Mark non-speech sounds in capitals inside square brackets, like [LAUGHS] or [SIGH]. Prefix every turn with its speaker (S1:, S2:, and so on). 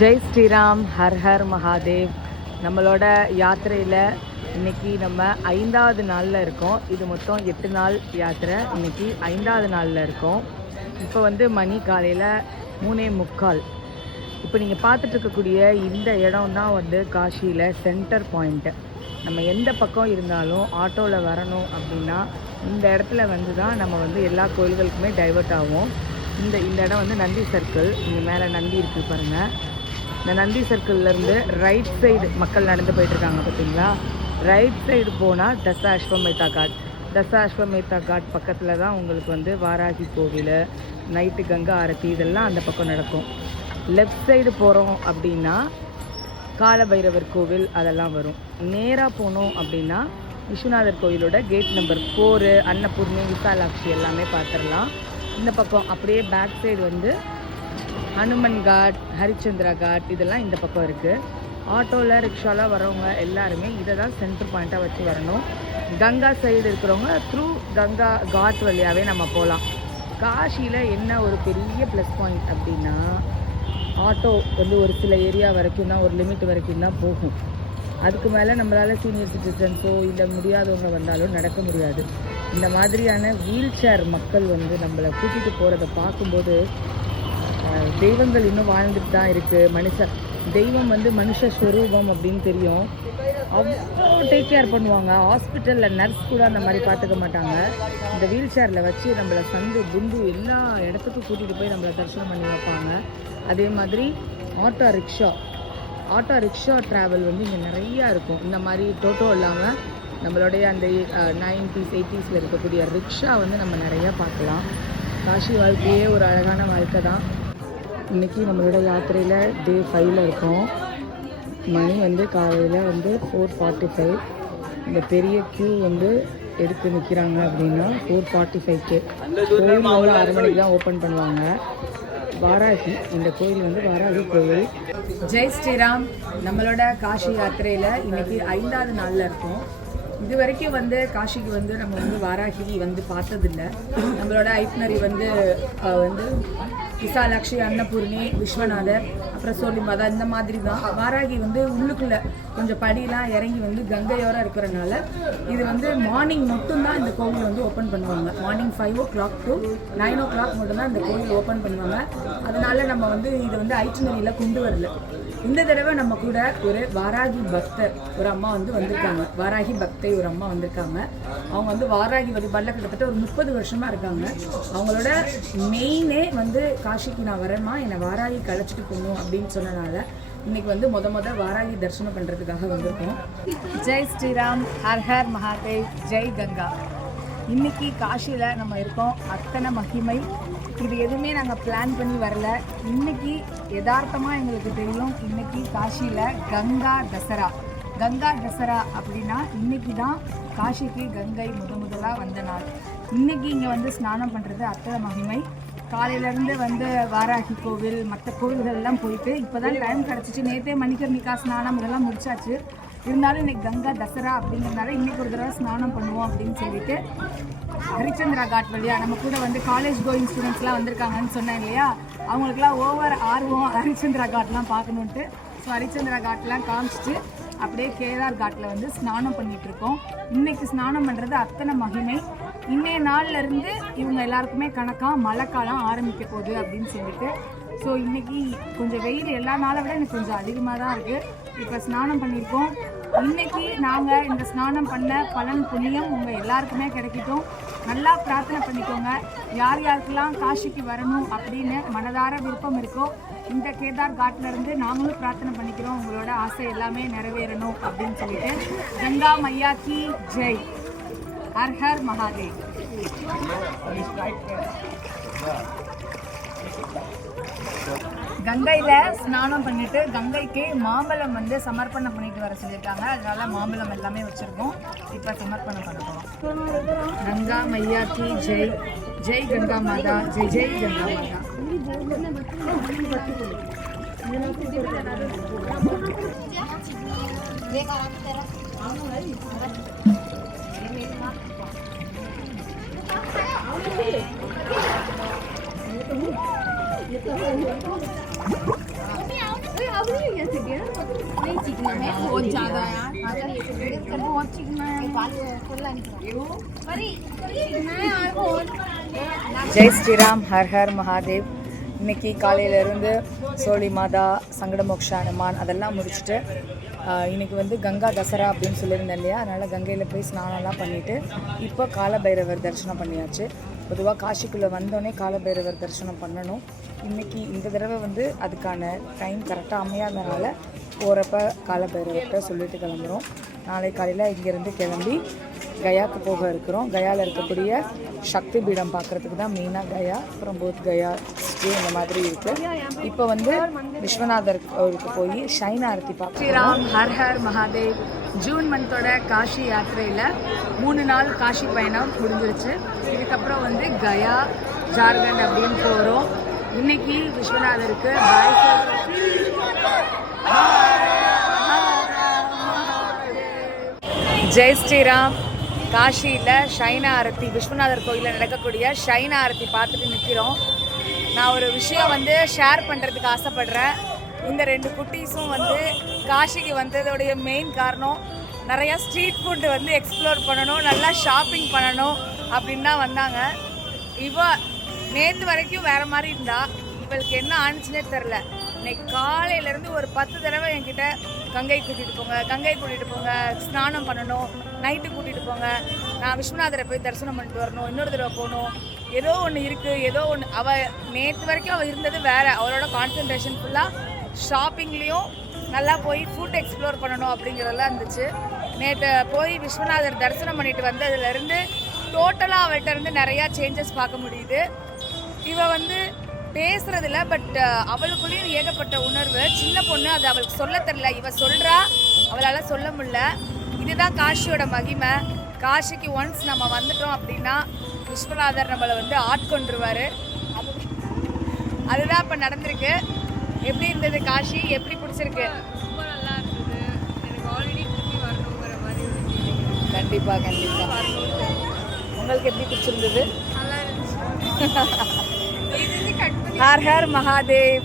S1: ஜெய் ஸ்ரீராம் ஹர் ஹர் மகாதேவ். நம்மளோட யாத்திரையில் இன்னைக்கு நம்ம ஐந்தாவது நாளில் இருக்கோம். இது மொத்தம் எட்டு நாள் யாத்திரை. இன்னைக்கு ஐந்தாவது நாளில் இருக்கோம். இப்போ வந்து மணி காலையில் மூணே முக்கால். இப்போ நீங்கள் பார்த்துட்டு இருக்கக்கூடிய இந்த இடம் தான் வந்து காஷியில் சென்டர் பாயிண்ட்டு நம்ம எந்த பக்கம் இருந்தாலும் ஆட்டோவில் வரணும் அப்படின்னா இந்த இடத்துல வந்து தான் நம்ம வந்து எல்லா கோயில்களுக்குமே டைவர்ட் ஆகும் இந்த இந்த இடம் வந்து நந்தி சர்க்கிள் இங்கே மேலே நந்தி இருக்குது பாருங்கள் இந்த நந்தி சர்க்கிள்லேருந்து ரைட் சைடு மக்கள் நடந்து போயிட்டுருக்காங்க பார்த்தீங்களா? ரைட் சைடு போனால் தசா அஸ்வமேதா காட். தசா அஸ்வமேதா காட் பக்கத்தில் தான் உங்களுக்கு வந்து வாராகி கோவில் நைட்டு கங்கா ஆரத்தி இதெல்லாம் அந்த பக்கம் நடக்கும். லெஃப்ட் சைடு போகிறோம் அப்படின்னா காலபைரவர் கோவில் அதெல்லாம் வரும். நேராக போனோம் அப்படின்னா விஸ்வநாதர் கோயிலோட gate number four Annapoorani Visalakshi எல்லாமே பார்த்துடலாம். இந்த பக்கம் அப்படியே பேக் சைடு வந்து ஹனுமன் காட் ஹரிச்சந்திரா காட் இதெல்லாம் இந்த பக்கம் இருக்குது ஆட்டோவில் ரிக்ஷாவில் வரவங்க எல்லாருமே இதை தான் சென்டர் பாயிண்ட்டாக வச்சு வரணும். கங்கா சைடு இருக்கிறவங்க த்ரூ கங்கா காட் வழியாகவே நம்ம போகலாம் காஷியில் என்ன ஒரு பெரிய ப்ளஸ் பாயிண்ட் அப்படின்னா ஆட்டோ வந்து ஒரு சில ஏரியா வரைக்கும் தான் ஒரு லிமிட் வரைக்கும் தான் போகும். அதுக்கு மேலே நம்மளால் சீனியர் சிட்டிசன்ஸோ இல்லை முடியாதவங்க வந்தாலும் நடக்க முடியாது. இந்த மாதிரியான வீல் சேர் மக்கள் வந்து நம்மளை கூட்டிகிட்டு போகிறத பார்க்கும்போது தெய்வங்கள் இன்னும் வாழ்ந்துட்டு தான் இருக்குது மனுஷ தெய்வம் வந்து மனுஷ ஸ்வரூபம் அப்படின்னு தெரியும். அவ்வளோ டேக் கேர் பண்ணுவாங்க. ஹாஸ்பிட்டலில் நர்ஸ் கூட அந்த மாதிரி பார்த்துக்க மாட்டாங்க. இந்த வீல் சேரில் வச்சு நம்மளை சந்து குண்டு எல்லா இடத்துக்கும் கூட்டிகிட்டு போய் நம்மளை தரிசனம் பண்ணி வைப்பாங்க. அதே மாதிரி auto rickshaw auto rickshaw travel வந்து இங்கே நிறையா இருக்கும். இந்த மாதிரி டோட்டோ இல்லாமல் நம்மளுடைய அந்த நைன்டிஸ் எயிட்டிஸில் இருக்கக்கூடிய ரிக்ஷா வந்து நம்ம நிறையா பார்க்கலாம். காஷி வாழ்க்கையே ஒரு அழகான வாழ்க்கை தான். இன்றைக்கி நம்மளோட யாத்திரையில் டே ஃபைவ்ல இருக்கோம். மணி வந்து காலையில் வந்து ஃபோர் ஃபார்ட்டி ஃபைவ் இந்த பெரிய க்யூ வந்து எதுக்கு நிற்கிறாங்க அப்படின்னா ஃபோர் ஃபார்ட்டி ஃபைவ்க்கு கோயில் வந்து அரை மணிக்கு தான் ஓப்பன் பண்ணுவாங்க. வாராகி இந்த கோயில் வந்து வாராகி கோயில் ஜெய் ஸ்ரீராம் நம்மளோட காஷி யாத்திரையில் இன்றைக்கி ஐந்தாவது நாளில் இருக்கும். இது வரைக்கும் வந்து காஷிக்கு வந்து நம்ம வந்து வாராகி வந்து பார்த்ததில்ல. நம்மளோட ஐப்னரி வந்து வந்து விசாலாட்சி அன்னபூர்ணி விஸ்வநாதர் அப்புறம் சோழி மாதா இந்த மாதிரி தான் வாராகி வந்து உள்ளுக்குள்ளே கொஞ்சம் படியெலாம் இறங்கி வந்து கங்கையோர இருக்கிறனால இது வந்து மார்னிங் மட்டும்தான் இந்த கோவில் வந்து ஓப்பன் பண்ணுவாங்க. Morning five o'clock to nine o'clock மட்டும்தான் இந்த கோவில் ஓப்பன் பண்ணுவாங்க. அதனால நம்ம வந்து இதை வந்து ஐட்டினரியில் கொண்டு வரல. இந்த தடவை நம்ம கூட ஒரு வாராகி பக்தர் ஒரு அம்மா வந்து வந்திருக்காங்க. வாராகி பக்தை ஒரு அம்மா வந்திருக்காங்க. அவங்க வந்து வாராகி வழிபாடில் கிட்டத்தட்ட ஒரு முப்பது வருஷமாக இருக்காங்க. அவங்களோட மெயினே வந்து காஷிக்கு நான் வரேம்மா என்னை வாராகி கழிச்சிட்டு போகணும் அப்படின்னு சொன்னனால இன்னைக்கு வந்து முத முத வாராகி தரிசனம் பண்ணுறதுக்காக வந்திருக்கோம். ஜெய் ஸ்ரீராம் ஹர் ஹர் மகாதேவ் ஜெய் கங்கா. இன்னைக்கு காஷியில் நம்ம இருக்கோம். அத்தனை மகிமை. இது எதுவுமே நாங்கள் பிளான் பண்ணி வரல. இன்னைக்கு யதார்த்தமாக எங்களுக்கு தெரியும். இன்னைக்கு காஷியில் கங்கா தசரா. கங்கா தசரா அப்படின்னா இன்னைக்கு தான் காஷிக்கு கங்கை முத முதலாக வந்த நாள். இன்னைக்கு இங்கே வந்து ஸ்நானம் பண்ணுறது அத்தனை மகிமை. காலையிலேருந்து வந்து வாராகி கோவில் மற்ற கோவில்கள் எல்லாம் போயிட்டு இப்போ தான் டைம் கிடச்சிச்சு. நேற்றே மணிக்கர்ணிகா ஸ்நானம் இதெல்லாம் முடிச்சாச்சு. இருந்தாலும் இன்னைக்கு கங்கா தசரா அப்படிங்கிறதுனால இன்னைக்கு ஒரு தடவை ஸ்நானம் பண்ணுவோம் அப்படின்னு சொல்லிட்டு ஹரிச்சந்திரா காட் வழியா நம்ம கூட வந்து காலேஜ் கோயிங் ஸ்டூடெண்ட்ஸ்லாம் வந்திருக்காங்கன்னு சொன்னேன் இல்லையா? அவங்களுக்குலாம் ஓவர் ஆர்வம் ஹரிச்சந்திரா காட்லாம் பார்க்கணுன்ட்டு ஸோ ஹரிச்சந்திரா காட்லாம் காமிச்சிட்டு அப்படியே கேதார் காட்டில் வந்து ஸ்நானம் பண்ணிகிட்ருக்கோம் இருக்கோம் ஸ்நானம் பண்ணுறது அத்தனை மகிமை. இன்னைய நாள்லேருந்து இவங்க எல்லாருக்குமே கணக்காக மழைக்காலம் ஆரம்பிக்க போகுது அப்படின்னு சொல்லிட்டு ஸோ இன்றைக்கி கொஞ்சம் வெயில் எல்லா நாளை விட எனக்கு கொஞ்சம் அதிகமாக தான் இருக்குது இப்போ ஸ்நானம் பண்ணியிருக்கோம் இன்னைக்கு நாங்கள் இந்த ஸ்நானம் பண்ண பலன் புண்ணியம் உங்கள் எல்லாருக்குமே கிடைக்கட்டும். நல்லா பிரார்த்தனை பண்ணிக்கோங்க. யார் யாருக்கெல்லாம் காஷிக்கு வரணும் அப்படின்னு மனதார விருப்பம் இருக்கோ இந்த கேதார் காட்ல நாங்களும் பிரார்த்தனை பண்ணிக்கிறோம். உங்களோட ஆசை எல்லாமே நிறைவேறணும் அப்படின்னு சொல்லிட்டு. கங்கா மையா கி ஜெய். ஹர் ஹர் மகாதேவ். கங்கையில் ஸ்நானம் பண்ணிட்டு கங்கைக்கு மாம்பழம் வந்து சமர்ப்பணம் பண்ணிட்டு வர சொல்லியிருக்காங்க அதனால மாம்பழம் எல்லாமே வச்சுருக்கோம் இப்போ சமர்ப்பணம் பண்ண போகிறோம் கங்கா மையா கி ஜெய் ஜெய் கங்கா மாதா ஜெய் ஜெய் கங்கா மாதா
S2: बहुत ज्यादा है यार बहुत चिकना है
S1: ஜெய் ஸ்ரீராம் ஹர் ஹர் மகாதேவ் இன்னைக்கு காலையிலேருந்து சோழி மாதா சங்கடமோக்ஷ அனுமான் அதெல்லாம் முடிச்சுட்டு ஆஹ், இன்னைக்கு வந்து கங்கா தசரா அப்படின்னு சொல்லியிருந்தேன் இல்லையா அதனால் கங்கையில் போய் ஸ்நானம்லாம் பண்ணிவிட்டு இப்போ காலபைரவர் தரிசனம் பண்ணியாச்சு பொதுவாக காசிக்குள்ளே வந்தோடனே காலபைரவர் தரிசனம் பண்ணணும். இன்னைக்கு இந்த தடவை வந்து அதுக்கான டைம் கரெக்டாக அமையாதனால போகிறப்ப காலபைரவர்கிட்ட சொல்லிட்டு கிளம்புறோம். நாளை காலையில் இங்கேருந்து கிளம்பி கயாக்கு போக இருக்கிறோம். கயாவில் இருக்கக்கூடிய சக்தி பீடம் பார்க்குறதுக்கு தான் மெயினாக கயா அப்புறம் போத் கயா ஸ்ரீ இந்த மாதிரி இருக்குது இப்போ வந்து விஸ்வநாதர் கோவிலுக்கு போய் ஷைன் ஆரத்தி பார்க்க ஸ்ரீராம் ஹர் ஹர் மகாதேவ். ஜூன் மந்தோட காஷி யாத்திரையில் மூணு நாள் காஷி பயணம் முடிஞ்சிருச்சு. இதுக்கப்புறம் வந்து கயா ஜார்க்கண்ட் அப்படின்னு போகிறோம் இன்னைக்கு விஸ்வநாதருக்கு பாய் ஜெய் ஸ்ரீராம். காஷியில் ஷைன ஆரத்தி விஸ்வநாதர் கோயிலில் நடக்கக்கூடிய ஷைன ஆரத்தி பார்த்துட்டு நிற்கிறோம் நான் ஒரு விஷயம் வந்து ஷேர் பண்ணுறதுக்கு ஆசைப்படுறேன். இந்த ரெண்டு குட்டீஸும் வந்து காஷிக்கு வந்ததோடைய மெயின் காரணம் நிறையா ஸ்ட்ரீட் ஃபுட்டு வந்து எக்ஸ்ப்ளோர் பண்ணணும் நல்லா ஷாப்பிங் பண்ணணும் அப்படின்னு தான் வந்தாங்க. இவ நேற்று வரைக்கும் வேறு மாதிரி இருந்தா இவளுக்கு என்ன ஆனிச்சுனே தெரில இன்னைக்கு காலையிலேருந்து ஒரு பத்து தடவை என்கிட்ட கங்கை கூட்டிகிட்டு போங்க கங்கை கூட்டிகிட்டு போங்க ஸ்நானம் பண்ணணும் நைட்டு கூட்டிகிட்டு போங்க. நான் விஸ்வநாதரை போய் தரிசனம் பண்ணிட்டு வரணும் இன்னொரு தடவை போகணும். ஏதோ ஒன்று இருக்குது ஏதோ ஒன்று அவள் நேற்று வரைக்கும் அவள் இருந்தது வேறு. அவளோட கான்சன்ட்ரேஷன் ஃபுல்லாக ஷாப்பிங்லேயும் நல்லா போய் ஃபுட் எக்ஸ்ப்ளோர் பண்ணணும் அப்படிங்கிறதெல்லாம் இருந்துச்சு. நேற்று போய் விஸ்வநாதர் தரிசனம் பண்ணிட்டு வந்ததுலேருந்து டோட்டலாக அவள்கிட்ட இருந்து நிறையா சேஞ்சஸ் பார்க்க முடியுது. இவள் வந்து பேசுறதில்ல பட் அவளுக்குள்ளேயும் ஏகப்பட்ட உணர்வு. சின்ன பொண்ணு அது அவளுக்கு சொல்ல தெரியல. இவ சொல்றா அவளால சொல்ல முடியல. இதுதான் காஷியோட மகிமை. காஷிக்கு ஒன்ஸ் நம்ம வந்துட்டோம் அப்படின்னா விஸ்வநாதர் நம்மளை வந்து ஆட்கொண்டுருவாரு அது அதுதான் இப்போ நடந்திருக்கு. எப்படி இருந்தது காஷி? எப்படி பிடிச்சிருக்கு?
S2: ரொம்ப நல்லா இருந்தது. எனக்கு ஆல்ரெடி திருப்பி வரணுங்கிற மாதிரி ஒரு ஃபீலிங்
S1: கண்டிப்பா கண்டிப்பா. உங்களுக்கு எப்படி பிடிச்சிருந்தது?
S2: நல்லா இருந்துச்சு. [LAUGHS] இது கட் பண்ணி
S1: ஹர் ஹர் மகாதேவ்